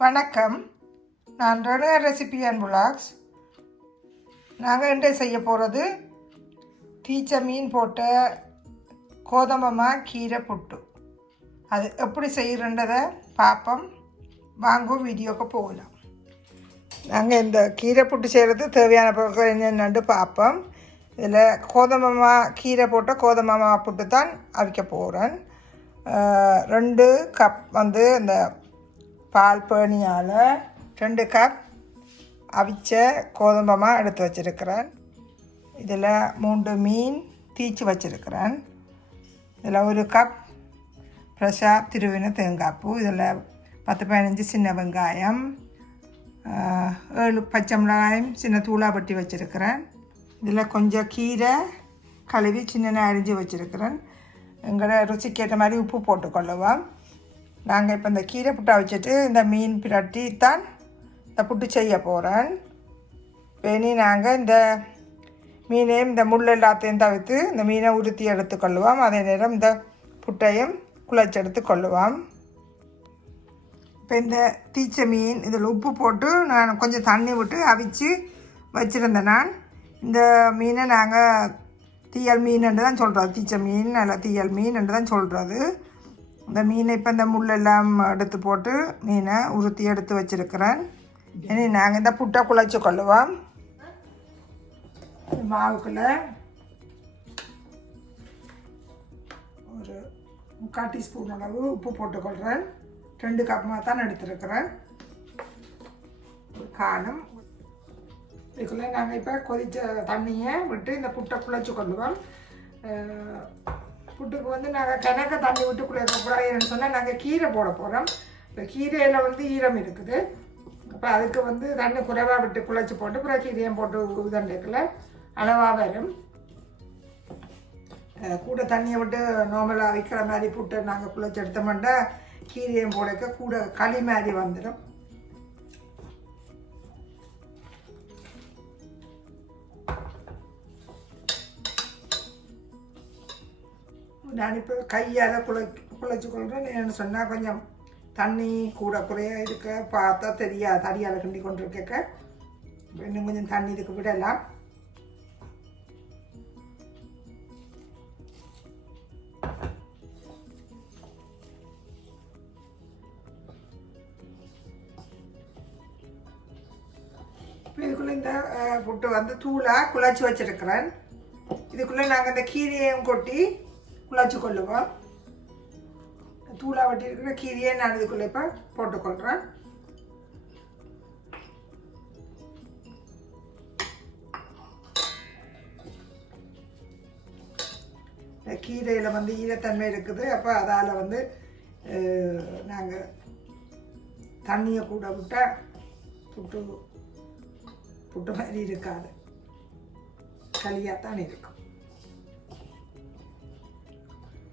வணக்கம். நான் Renu recipe and புலாக்ஸ் நாங்கள் என்ன செய்ய போகிறது டீச்சை மீன் போட்ட கோதம்பமாக கீரை புட்டு. அது எப்படி செய்கிறன்றதை பார்ப்போம் வாங்கும் வீடியோக்கு போகலாம். நாங்கள் இந்த கீரை புட்டு செய்கிறது தேவையான பொருட்கள் என்னென்னு பார்ப்போம் இதில் கோதம்பமா கீரை போட்ட கோதம்பமா புட்டு தான் அவிக்க போகிறேன் ரெண்டு கப் வந்து இந்த பால் பேணியால் ரெண்டு கப் அவிச்ச கோதும்பமாக எடுத்து வச்சுருக்கிறேன். இதில் மூன்று மீன் தீச்சு வச்சுருக்கிறேன். இதில் ஒரு கப் ஃப்ரெஷ்ஷாக திருவின தேங்காப்பு இதில் பத்து பதினஞ்சு சின்ன வெங்காயம் ஏழு பச்சை மிளகாயும் சின்ன தூளாக பட்டி வச்சுருக்கிறேன். இதில் கொஞ்சம் கீரை கழுவி சின்ன அரிஞ்சு வச்சுருக்கிறேன். எங்களோட ருசிக்கேற்ற மாதிரி உப்பு போட்டுக்கொள்ளுவோம் நாங்கள் இப்போ இந்த கீரை புட்டை வச்சுட்டு இந்த மீன் பிரட்டி தான் இந்த புட்டு செய்ய போகிறேன் இனி நாங்கள் இந்த மீனையும் இந்த முள் எல்லாத்தையும் தவிர்த்து இந்த மீனை உருத்தி எடுத்துக்கொள்ளுவோம் அதே நேரம் இந்த புட்டையும் குழச்சி எடுத்துக்கொள்ளுவோம் இப்போ இந்த தீச்ச மீன் இதில் உப்பு போட்டு நான் கொஞ்சம் தண்ணி விட்டு அவிச்சு வச்சுருந்தேன் நான். இந்த மீனை நாங்கள் தீயல் மீன் என்று தான் சொல்கிறோம் தீச்ச மீன் நல்ல தீயல் மீன் என்று தான் சொல்கிறது இந்த மீனை இப்போ இந்த முள்ளெல்லாம் எடுத்து போட்டு மீனை உருத்தி எடுத்து வச்சுருக்கிறேன். இனி நாங்கள் இந்த புட்டை குழச்சி கொள்ளுவோம். மாவுக்குள்ளே மாவுக்குள்ள ஒரு முக்கால் டீஸ்பூன் அளவு உப்பு போட்டுக்கொள்கிறேன் ரெண்டு கப்பமாக தான் எடுத்துருக்கிறேன். காணும். இதுக்குள்ளே நாங்கள் இப்போ கொதித்த தண்ணியை விட்டு இந்த புட்டை குழச்சி கொள்ளுவோம். புட்டுக்கு வந்து நாங்கள் கிணக்க தண்ணி விட்டு இருக்கக்கூடாதுன்னு சொன்னால் நாங்கள் கீரை போட போகிறோம் இப்போ கீரையில் வந்து ஈரம் இருக்குது. அப்போ அதுக்கு வந்து தண்ணி குறைவாக விட்டு குழச்சி போட்டு அப்புறம் கீரையும் போட்டு உதண்டுக்கல அளவாக வரும். கூட தண்ணியை விட்டு நார்மலாக வைக்கிற மாதிரி புட்டை நாங்கள் குழச்சி எடுத்தோம்னா கீரையும் போடக்க கூட களி மாதிரி வந்துடும் நான் இப்போ கையால் குளை குழைச்சி கொள்கிறேன் என்னென்னு சொன்னால் கொஞ்சம் தண்ணி கூட குறைய இருக்க பார்த்தா தெரியாது தடியால் கிண்டி கொண்டு இருக்க இன்னும் கொஞ்சம் தண்ணி இதுக்கு விடலாம். இதுக்குள்ளே இந்த புட்டு வந்து தூளாக குழச்சி வச்சிருக்கிறேன். இதுக்குள்ளே நாங்கள் இந்த கீரையும் கொட்டி குழச்சி கொள்ளுவோம் தூளாக வட்டி இருக்கிற கீரையே நான் இதுக்குள்ளே இப்போ போட்டுக்கொள்கிறேன் கீரையில் வந்து ஈரத்தன்மை இருக்குது. அப்போ அதால் வந்து நாங்கள் தண்ணியை கூட விட்டால் புட்டு புட்டு மாதிரி இருக்காது. களியாக தான் இருக்கும்.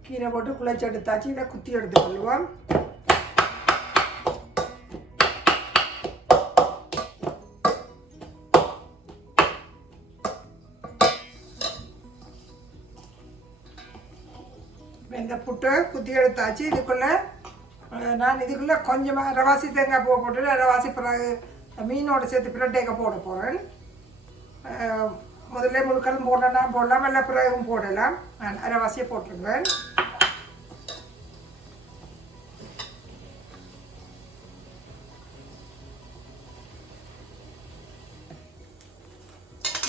கீரை போட்டு குழைச்சி எடுத்தாச்சு. இதை குத்தி எடுத்துக்கொள்வோம். இந்த புட்டை குத்தி எடுத்தாச்சு. இதுக்குள்ளே நான் இதுக்குள்ளே கொஞ்சமாக ரவாசி தேங்காய் பூ போட்டு ரவாசி பிறகு மீனோட சேர்த்து பிரட்டேக்க போட போகிறேன் முதல்ல முழுக்களும் போடலாம் போடலாம். இல்லை பிறகும் போடலாம். நான் அரைவாசியை போட்டிருக்கிறேன்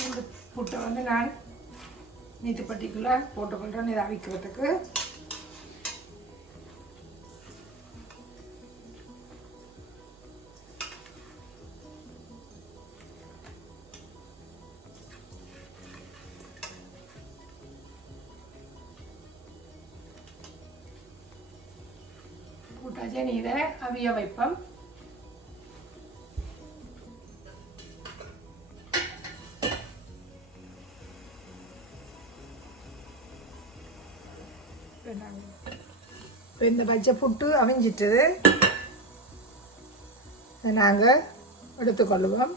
இந்த புட்டை வந்து நான் நீத்துப்பட்டிக்குள்ளே போட்டுக்கொள்கிறேன் இதை அவிக்கிறதுக்கு. போட்டாச்சு அவிய வைப்போம் இப்போ இந்த பச்சை புட்டு அவிஞ்சிட்டது நாங்கள் எடுத்துக்கொள்ளுவோம்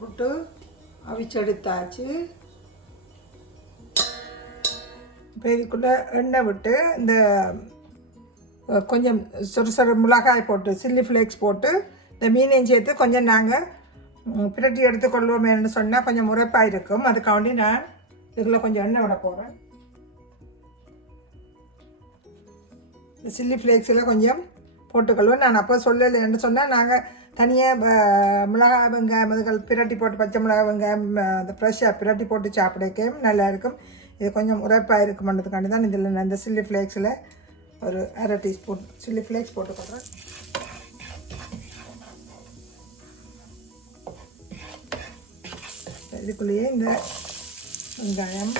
போட்டு அவிச்செடுத்தாச்சு. இப்போ இதுக்குள்ளே எண்ணெய் விட்டு இந்த கொஞ்சம் சொறு சொறு மிளகாய் போட்டு சில்லி ஃப்ளேக்ஸ் போட்டு இந்த மீனையும் சேர்த்து கொஞ்சம் நாங்கள் பிரட்டி எடுத்து கொள்வோமேன்னு சொன்னால் கொஞ்சம் முறைப்பாக இருக்கும். அதுக்காண்டி நான் இதில் கொஞ்சம் எண்ணெய் விட போகிறேன் இந்த சில்லி ஃப்ளேக்ஸில் கொஞ்சம் போட்டுக்கொள்வோம். நான் அப்போ சொல்லலைன்னு சொன்னால் நாங்கள் தனியாக மிளகாய் வெங்காயம் அதுகள் பிரட்டி போட்டு பச்சை மிளகாய் வெங்காயம் அந்த ஃப்ரெஷ்ஷாக பிரட்டி போட்டு சாப்பிடக்கே நல்லா இருக்கும். இது கொஞ்சம் உரைப்பாக இருக்குமன்றதுக்காண்டி தான் இதில் நான் இந்த சில்லி ஃப்ளேக்ஸில் ஒரு அரை டீஸ்பூன் சில்லி ஃப்ளேக்ஸ் போட்டுக்கொள்கிறேன் இதுக்குள்ளேயே இந்த வெங்காயம்.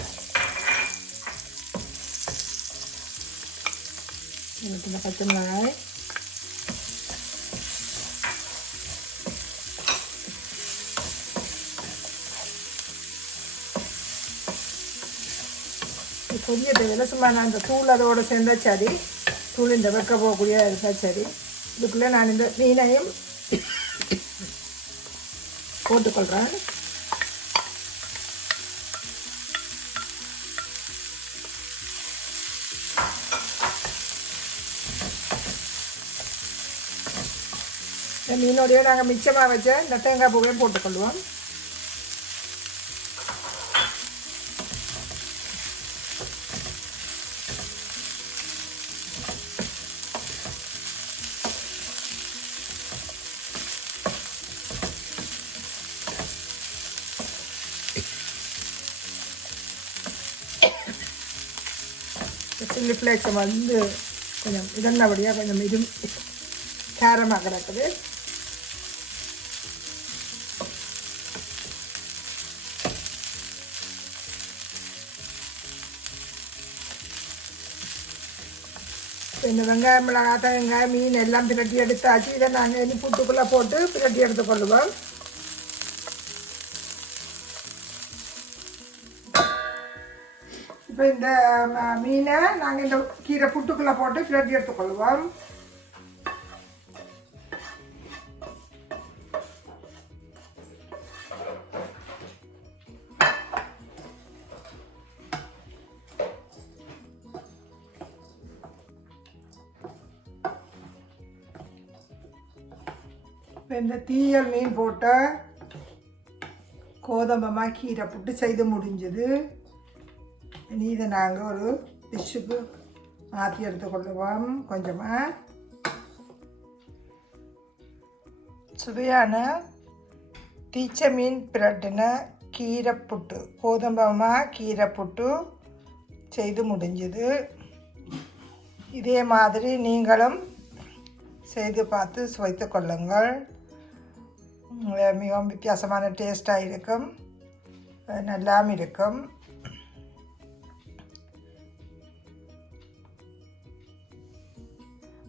இந்த பச்சை மிளகாய். கொஞ்சம் தேவையில்ல சும்மா நான் தூள் அதோட சேர்ந்தா சரி. தூள் இந்த வெக்க போகக்கூடிய இருந்தால் சரி. இதுக்குள்ளே நான் இந்த மீனையும் போட்டுக்கொள்கிறேன் இந்த மீனோடையே நாங்கள் மிச்சமாக வச்ச இந்த தேங்காய் பூவையும் போட்டுக்கொள்வோம். சில்லி ஃப்ளேக்ஸை வந்து கொஞ்சம் இதன்னபடியாக கொஞ்சம் இது கேரமாக கிடக்குது இந்த வெங்காயம் மிளகாய் வெங்காயம் மீன் எல்லாம் பிரட்டி எடுத்தாச்சு இதை நாங்கள் இனி புட்டுக்குள்ளே போட்டு பிரட்டி எடுத்துக்கொள்ளுவோம் இப்போ இந்த மீனை நாங்கள் இந்த கீரை புட்டுக்குள்ளே போட்டு பிரட்டி எடுத்துக்கொள்வோம். இப்போ இந்த தீயல் மீன் போட்ட கோதம்பமாக கீரை புட்டு செய்து முடிஞ்சது. இதை நாங்கள் ஒரு டிஷ்ஷுக்கு மாற்றி எடுத்துக்கொள்ளுவோம் கொஞ்சமாக சுவையான தீச்ச மீன் பிரட்டின கீரை புட்டு கோதம்பமாக கீரை புட்டு செய்து முடிஞ்சது. இதே மாதிரி நீங்களும் செய்து பார்த்து சுவைத்து கொள்ளுங்கள். மிகவும் வித்தியாசமான டேஸ்ட்டாக இருக்கும். நல்லாமல் இருக்கும்.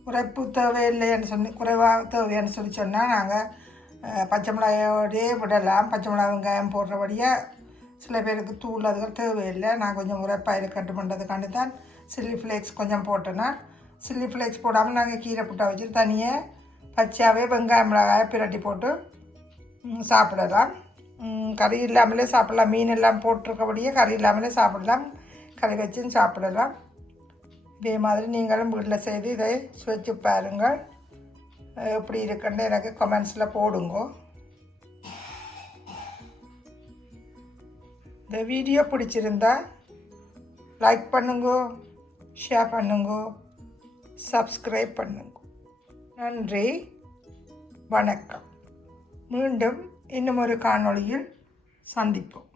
குறைப்பு தேவையில்லைன்னு சொல்லி குறைவாக தேவைன்னு சொல்லி சொன்னால் நாங்கள் பச்சை மிளகாயோடே விடலாம். பச்சை மிளகா வெங்காயம் போடுறபடியே சில பேருக்கு தூள் அதுகள் தேவையில்லை. நான் கொஞ்சம் உரைப்பாயில் கட்டு பண்ணுறதுக்காண்டி தான் சில்லி ஃப்ளேக்ஸ் கொஞ்சம் போட்டேன்னா சில்லி ஃப்ளேக்ஸ் போடாமல் நாங்கள் கீரை புட்டா வச்சு தனியாக பச்சையாகவே வெங்காயம் மிளகாயை பிரட்டி போட்டு சாப்பிடலாம். கறி இல்லாமலே சாப்பிடலாம். மீன் எல்லாம் போட்டிருக்கபடியே கறி இல்லாமலே சாப்பிடலாம். கறி வச்சும் சாப்பிடலாம். இதே மாதிரி நீங்களும் வீட்டில் செய்து இதை சுவைச்சு பாருங்கள். எப்படி இருக்குன்னு எனக்கு கமெண்ட்ஸில் போடுங்க. இந்த வீடியோ பிடிச்சிருந்தா லைக் பண்ணுங்க ஷேர் பண்ணுங்க சப்ஸ்கிரைப் பண்ணுங்க. நன்றி வணக்கம். மீண்டும் இன்னும் ஒரு காணொளியில் சந்திப்போம்.